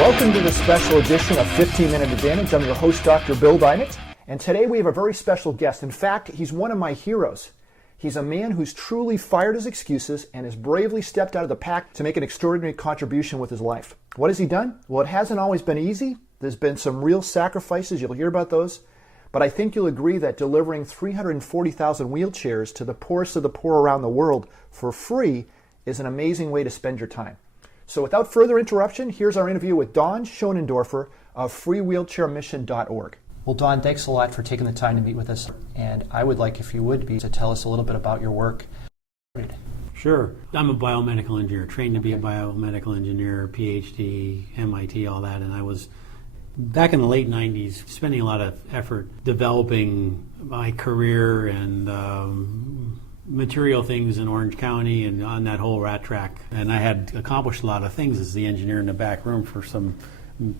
Welcome to the special edition of 15 Minute Advantage. I'm your host, Dr. Bill Dinant, and today we have a very special guest. In fact, he's one of my heroes. He's a man who's truly fired his excuses and has bravely stepped out of the pack to make an extraordinary contribution with his life. What has he done? Well, it hasn't always been easy. There's been some real sacrifices. You'll hear about those. But I think you'll agree that delivering 340,000 wheelchairs to the poorest of the poor around the world for free is an amazing way to spend your time. So without further interruption, here's our interview with Don Schoendorfer of freewheelchairmission.org. Well, Don, thanks a lot for taking the time to meet with us. And I would like, if you would be, to tell us a little bit about your work. Sure. I'm a biomedical engineer, trained to be a biomedical engineer, PhD, MIT, all that. And I was, back in the late 90s, spending a lot of effort developing my career and material things in Orange County and on that whole rat track. And I had accomplished a lot of things as the engineer in the back room for some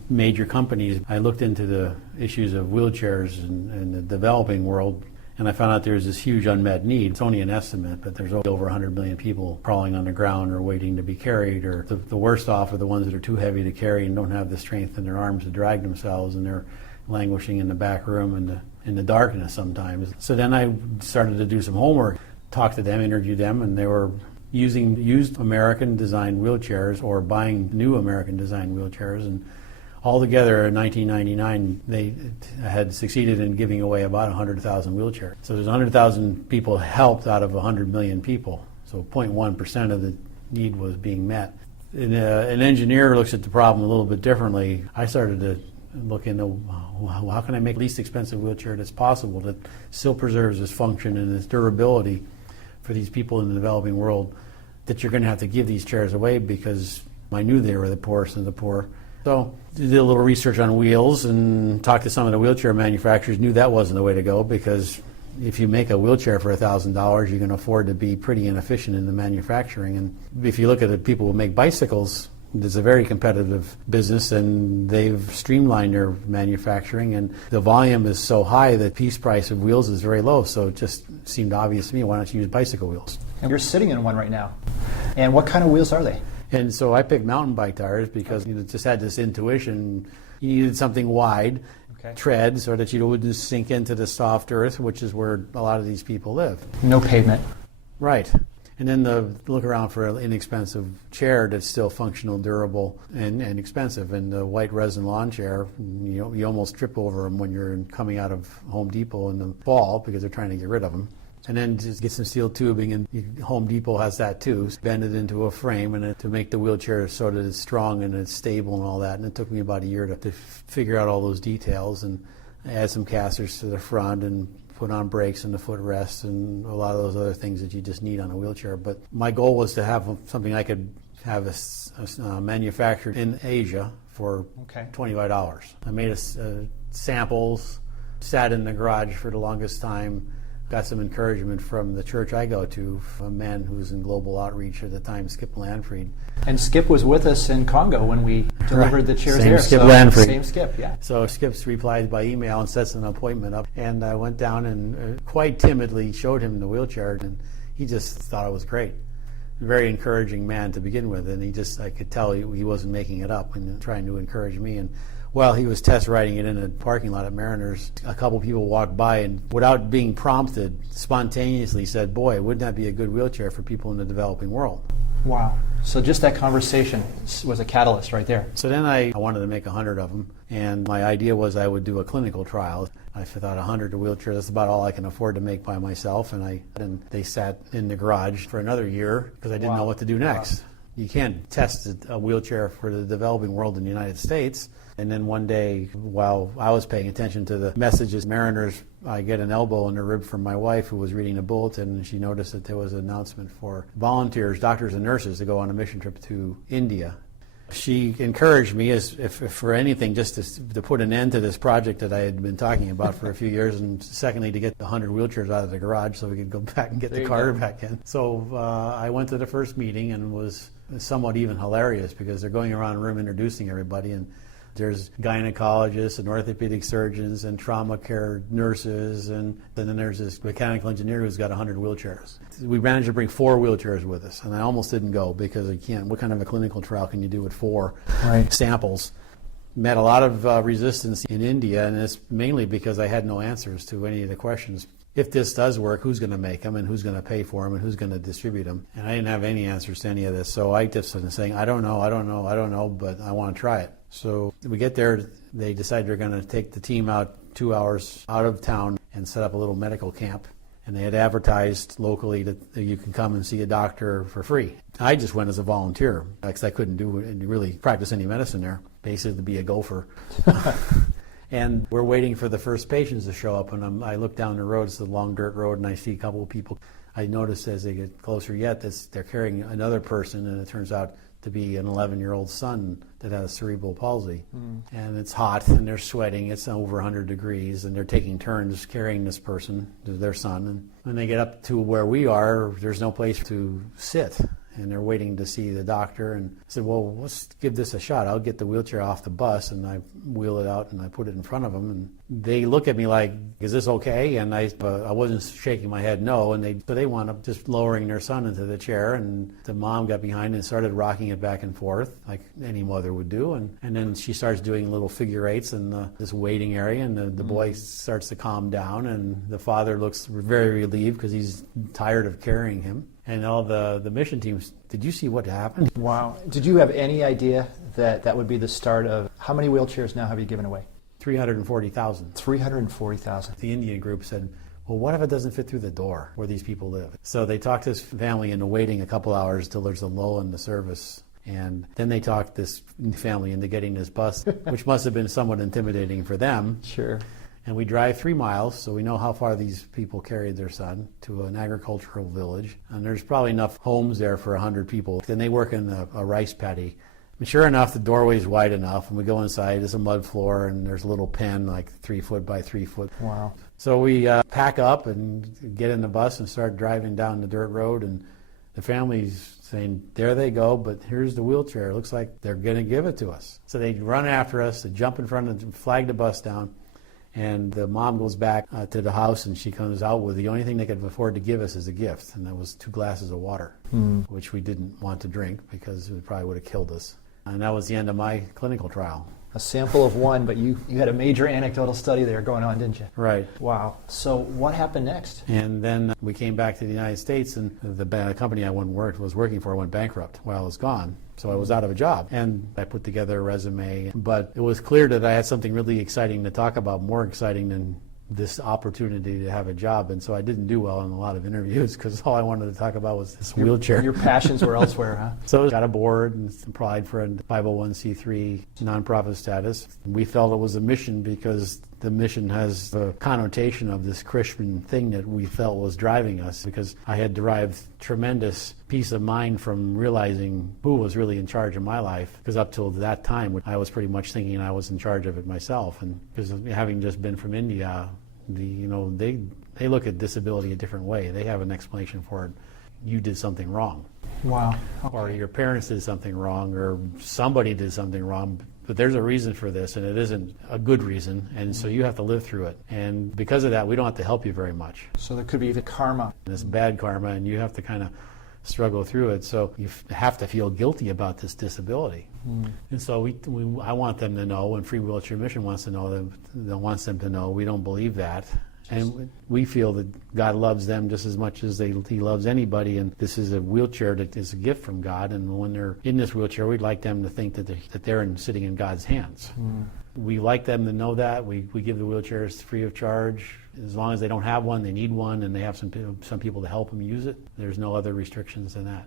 major companies. I looked into the issues of wheelchairs in the developing world, and I found out there's this huge unmet need. It's only an estimate, but there's over 100 million people crawling on the ground or waiting to be carried, or the worst off are the ones that are too heavy to carry and don't have the strength in their arms to drag themselves, and they're languishing in the back room in the darkness sometimes. So then I started to do some homework, talked to them, interviewed them, and they were using used American-designed wheelchairs or buying new American-designed wheelchairs. And altogether, in 1999, they had succeeded in giving away about 100,000 wheelchairs. So there's 100,000 people helped out of 100 million people. So 0.1% of the need was being met. And, an engineer looks at the problem a little bit differently. I started to look into how can I make the least expensive wheelchair that's possible that still preserves its function and its durability for these people in the developing world, that you're going to have to give these chairs away, because I knew they were the poorest of the poor. So did a little research on wheels and talked to some of the wheelchair manufacturers, knew that wasn't the way to go, because if you make a wheelchair for $1,000, you can afford to be pretty inefficient in the manufacturing. And if you look at the people who make bicycles, it's a very competitive business, and they've streamlined their manufacturing, and the volume is so high that piece price of wheels is very low. So it just seemed obvious to me, why not use bicycle wheels? And you're sitting in one right now. And what kind of wheels are they? And so I picked mountain bike tires because just had this intuition. You needed something wide, tread, so that you wouldn't sink into the soft earth, which is where a lot of these people live. No pavement. Right. And then look around for an inexpensive chair that's still functional, durable, and expensive. And the white resin lawn chair, you almost trip over them when you're coming out of Home Depot in the fall, because they're trying to get rid of them. And then just get some steel tubing, and Home Depot has that too. Bend it into a frame and to make the wheelchair so that it's strong and it's stable and all that. And it took me about a year to figure out all those details and add some casters to the front and put on brakes and the footrest and a lot of those other things that you just need on a wheelchair. But my goal was to have something I could have manufactured in Asia for $25. I made samples, sat in the garage for the longest time, got some encouragement from the church I go to, a man who was in global outreach at the time, Skip Landfried. And Skip was with us in Congo when we delivered the chairs there. Skip Landfried. Same Skip, yeah. So Skip's replied by email and sets an appointment up. And I went down and quite timidly showed him the wheelchair, and he just thought it was great. Very encouraging man to begin with, and I could tell he wasn't making it up and trying to encourage me. And while he was test riding it in a parking lot at Mariners, a couple people walked by and, without being prompted, spontaneously said, "Boy, wouldn't that be a good wheelchair for people in the developing world?" Wow. So just that conversation was a catalyst right there. So then I wanted to make 100 of them, and my idea was I would do a clinical trial. I thought 100 wheelchairs, that's about all I can afford to make by myself, and they sat in the garage for another year because I didn't know what to do next. Wow. You can't test a wheelchair for the developing world in the United States. And then one day, while I was paying attention to the messages, Mariners, I get an elbow in the rib from my wife, who was reading a bulletin, and she noticed that there was an announcement for volunteers, doctors and nurses, to go on a mission trip to India. She encouraged me, as if for anything, just to put an end to this project that I had been talking about for a few years, and secondly, to get the 100 wheelchairs out of the garage so we could go back and get the car back in. So I went to the first meeting and was somewhat even hilarious, because they're going around the room introducing everybody, and there's gynecologists and orthopedic surgeons and trauma care nurses, and then there's this mechanical engineer who's got 100 wheelchairs. We managed to bring 4 wheelchairs with us, and I almost didn't go because I can't. What kind of a clinical trial can you do with 4 samples? met a lot of resistance in India, and it's mainly because I had no answers to any of the questions. If this does work, who's going to make them, and who's going to pay for them, and who's going to distribute them? And I didn't have any answers to any of this, so I just was saying, I don't know, but I want to try it. So we get there, they decide they're going to take the team out 2 hours out of town and set up a little medical camp. And they had advertised locally that you can come and see a doctor for free. I just went as a volunteer because I couldn't really practice any medicine there, basically to be a gopher. And we're waiting for the first patients to show up, and I look down the road, it's a long dirt road, and I see a couple of people. I notice as they get closer yet that they're carrying another person, and it turns out to be an 11-year-old son that has cerebral palsy. And it's hot, and they're sweating, it's over 100 degrees, and they're taking turns carrying this person, their son. And when they get up to where we are, there's no place to sit. And they're waiting to see the doctor, and I said, well, let's give this a shot. I'll get the wheelchair off the bus, and I wheel it out, and I put it in front of them, and they look at me like, is this okay? And I wasn't shaking my head no, and they wound up just lowering their son into the chair, and the mom got behind and started rocking it back and forth, like any mother would do, and then she starts doing little figure eights in this waiting area, and the boy starts to calm down, and the father looks very relieved because he's tired of carrying him. And all the mission teams, did you see what happened? Wow. Did you have any idea that that would be the start of, how many wheelchairs now have you given away? 340,000. 340,000. The Indian group said, well, what if it doesn't fit through the door where these people live? So they talked this family into waiting a couple hours till there's a lull in the service. And then they talked this family into getting this bus, which must have been somewhat intimidating for them. Sure. And we drive 3 miles, so we know how far these people carried their son, to an agricultural village. And there's probably enough homes there for 100 people. Then they work in a rice paddy. And sure enough, the doorway's wide enough, and we go inside. There's a mud floor, and there's a little pen, like 3 foot by 3 foot. Wow. So we pack up and get in the bus and start driving down the dirt road, and the family's saying, there they go, but here's the wheelchair. It looks like they're going to give it to us. So they run after us, they jump in front of flag the bus down. And the mom goes back to the house, and she comes out with the only thing they could afford to give us as a gift, and that was 2 glasses of water, which we didn't want to drink because it probably would have killed us. And that was the end of my clinical trial. A sample of one, but you had a major anecdotal study there going on, didn't you? Right. Wow. So what happened next? And then we came back to the United States, and the company I was working for went bankrupt while I was gone. So I was out of a job, and I put together a resume. But it was clear that I had something really exciting to talk about, more exciting than this opportunity to have a job. And so I didn't do well in a lot of interviews because all I wanted to talk about was this wheelchair. Your passions were elsewhere, huh? So I got a board and applied for a 501c3 nonprofit status. We felt it was a mission because the mission has a connotation of this Christian thing that we felt was driving us, because I had derived tremendous peace of mind from realizing who was really in charge of my life, because up till that time I was pretty much thinking I was in charge of it myself. And because having just been from India, they look at disability a different way. They have an explanation for it. You did something wrong. Wow. Okay. Or your parents did something wrong, or somebody did something wrong. But there's a reason for this, and it isn't a good reason, and so you have to live through it. And because of that, we don't have to help you very much. So there could be even karma. And it's bad karma, and you have to kind of struggle through it. So you have to feel guilty about this disability. And so I want them to know, and Free Wheelchair Mission wants them to know we don't believe that. And we feel that God loves them just as much as He loves anybody, and this is a wheelchair that is a gift from God, and when they're in this wheelchair, we'd like them to think that they're sitting in God's hands. We like them to know that. We give the wheelchairs free of charge. As long as they don't have one, they need one, and they have some people to help them use it. There's no other restrictions than that.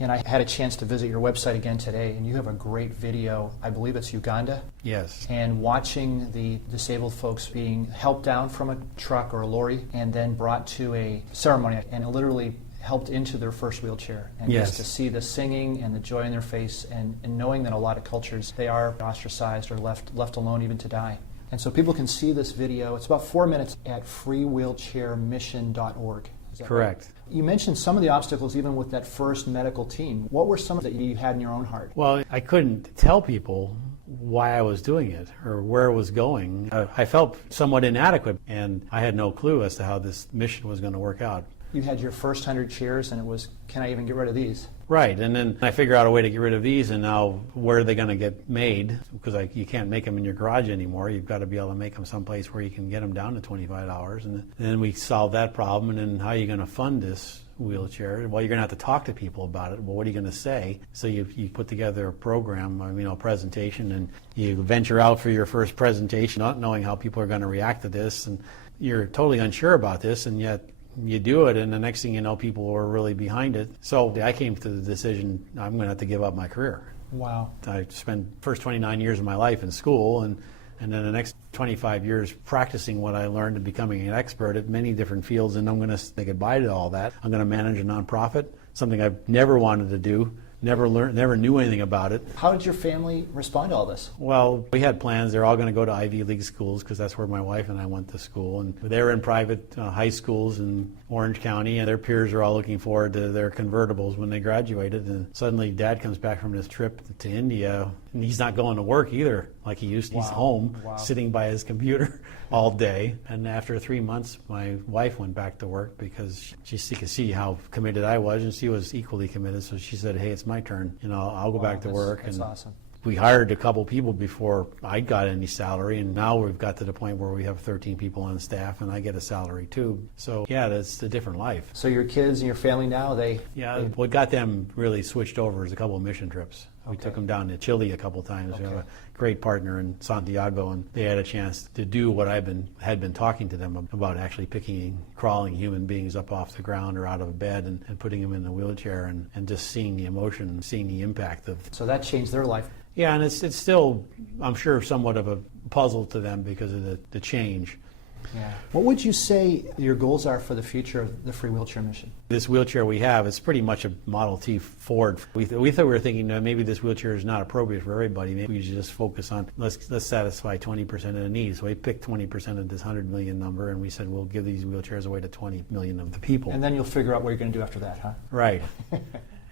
And I had a chance to visit your website again today, and you have a great video. I believe it's Uganda. Yes. And watching the disabled folks being helped down from a truck or a lorry and then brought to a ceremony and literally helped into their first wheelchair. And yes. Just to see the singing and the joy in their face, and knowing that a lot of cultures, they are ostracized or left alone even to die. And so people can see this video. It's about 4 minutes at freewheelchairmission.org. Correct. Right? You mentioned some of the obstacles even with that first medical team. What were some that you had in your own heart? Well, I couldn't tell people why I was doing it or where it was going. I felt somewhat inadequate, and I had no clue as to how this mission was going to work out. You had your first 100 chairs, and it was, can I even get rid of these? Right, and then I figure out a way to get rid of these, and now where are they going to get made? Because you can't make them in your garage anymore. You've got to be able to make them someplace where you can get them down to $25. And then we solve that problem, and then how are you going to fund this wheelchair? Well, you're going to have to talk to people about it. Well, what are you going to say? So you put together a program, a presentation, and you venture out for your first presentation, not knowing how people are going to react to this, and you're totally unsure about this, and yet you do it, and the next thing you know, people are really behind it. So I came to the decision, I'm going to have to give up my career. Wow. I spent the first 29 years of my life in school, and then the next 25 years practicing what I learned and becoming an expert at many different fields, and I'm going to say goodbye to all that. I'm going to manage a nonprofit, something I've never wanted to do, never knew anything about it. How did your family respond to all this? Well, we had plans. They're all going to go to Ivy League schools because that's where my wife and I went to school. And they were in private high schools in Orange County, and their peers are all looking forward to their convertibles when they graduated. And suddenly Dad comes back from this trip to India, and he's not going to work either like he used to. Wow. He's home, Wow. sitting by his computer all day. And after 3 months, my wife went back to work because she could see how committed I was, and she was equally committed. So she said, hey, it's my turn. I'll go back to work. That's and awesome. we hired a couple people before I got any salary, and now we've got to the point where we have 13 people on staff, and I get a salary too. So yeah, that's a different life. So your kids and your family now, What got them really switched over is a couple of mission trips. We Okay. took them down to Chile a couple of times. Okay. We have a great partner in Santiago, and they had a chance to do what I had been talking to them about, actually picking crawling human beings up off the ground or out of bed and putting them in a wheelchair and just seeing the emotion, seeing the impact of. So that changed their life. Yeah, and it's still, I'm sure, somewhat of a puzzle to them because of the change. Yeah. What would you say your goals are for the future of the free wheelchair mission? This wheelchair we have, it's pretty much a Model T Ford. We thought we were thinking maybe this wheelchair is not appropriate for everybody. Maybe we should just focus on let's satisfy 20% of the needs. So we picked 20% of this 100 million number, and we said we'll give these wheelchairs away to 20 million of the people. And then you'll figure out what you're going to do after that, huh? Right.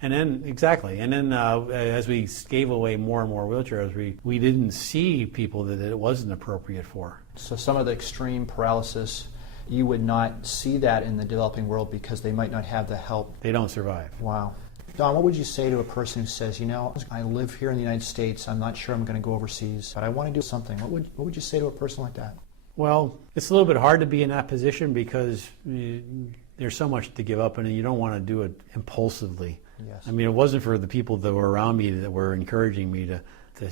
And then, exactly. And then as we gave away more and more wheelchairs, we didn't see people that it wasn't appropriate for. So some of the extreme paralysis, you would not see that in the developing world because they might not have the help. They don't survive. Wow. Don, what would you say to a person who says, I live here in the United States, I'm not sure I'm going to go overseas, but I want to do something. What would you say to a person like that? Well, it's a little bit hard to be in that position because there's so much to give up, and you don't want to do it impulsively. Yes. I mean, it wasn't for the people that were around me that were encouraging me to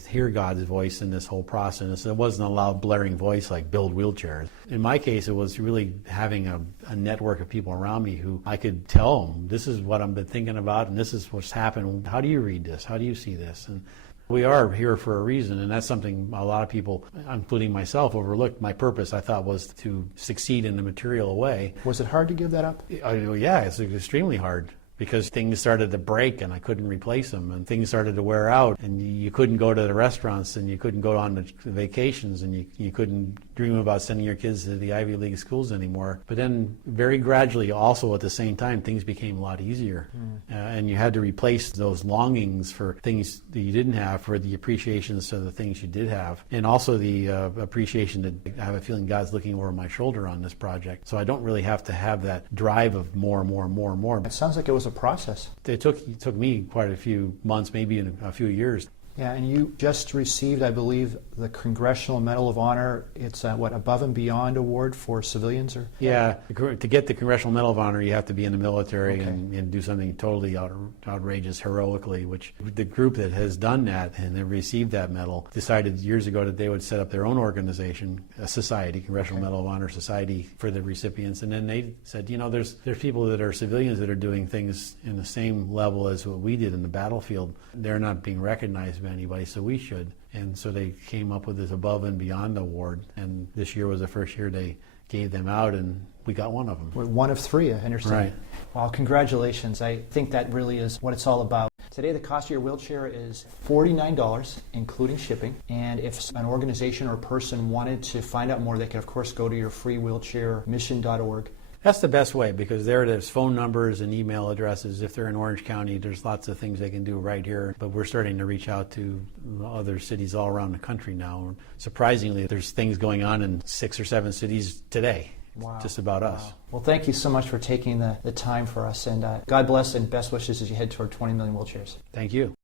hear God's voice in this whole process. It wasn't a loud blaring voice like build wheelchairs. In my case, it was really having a network of people around me who I could tell them, this is what I've been thinking about, and this is what's happened. How do you read this? How do you see this? And we are here for a reason, and that's something a lot of people, including myself, overlooked. My purpose, I thought, was to succeed in a material way. Was it hard to give that up? Yeah, it's extremely hard. Because things started to break and I couldn't replace them, and things started to wear out, and you couldn't go to the restaurants, and you couldn't go on the vacations, and you couldn't dream about sending your kids to the Ivy League schools anymore. But then very gradually, also at the same time, things became a lot easier. And you had to replace those longings for things that you didn't have for the appreciations of the things you did have. And also the appreciation that I have a feeling God's looking over my shoulder on this project. So I don't really have to have that drive of more and more and more and more. It sounds like it was a process. It took me quite a few months, maybe a few years. Yeah, and you just received, I believe, the Congressional Medal of Honor. It's a, Above and Beyond award for civilians? Or Yeah, to get the Congressional Medal of Honor, you have to be in the military Okay. and do something totally outrageous, heroically, which the group that has done that and have received that medal decided years ago that they would set up their own organization, a society, Congressional Medal of Honor Society, for the recipients. And then they said, there's people that are civilians that are doing things in the same level as what we did in the battlefield. They're not being recognized by anybody, so we should. And so they came up with this Above and Beyond award, and this year was the first year they gave them out, and we got one of them. We're one of three, I understand. Right. Well, congratulations. I think that really is what it's all about. Today, the cost of your wheelchair is $49, including shipping. And if an organization or person wanted to find out more, they could, of course, go to your freewheelchairmission.org. That's the best way, because there's phone numbers and email addresses. If they're in Orange County, there's lots of things they can do right here. But we're starting to reach out to other cities all around the country now. Surprisingly, there's things going on in 6 or 7 cities today. Wow. just about us. Wow. Well, thank you so much for taking the time for us, and God bless and best wishes as you head toward 20 million wheelchairs. Thank you.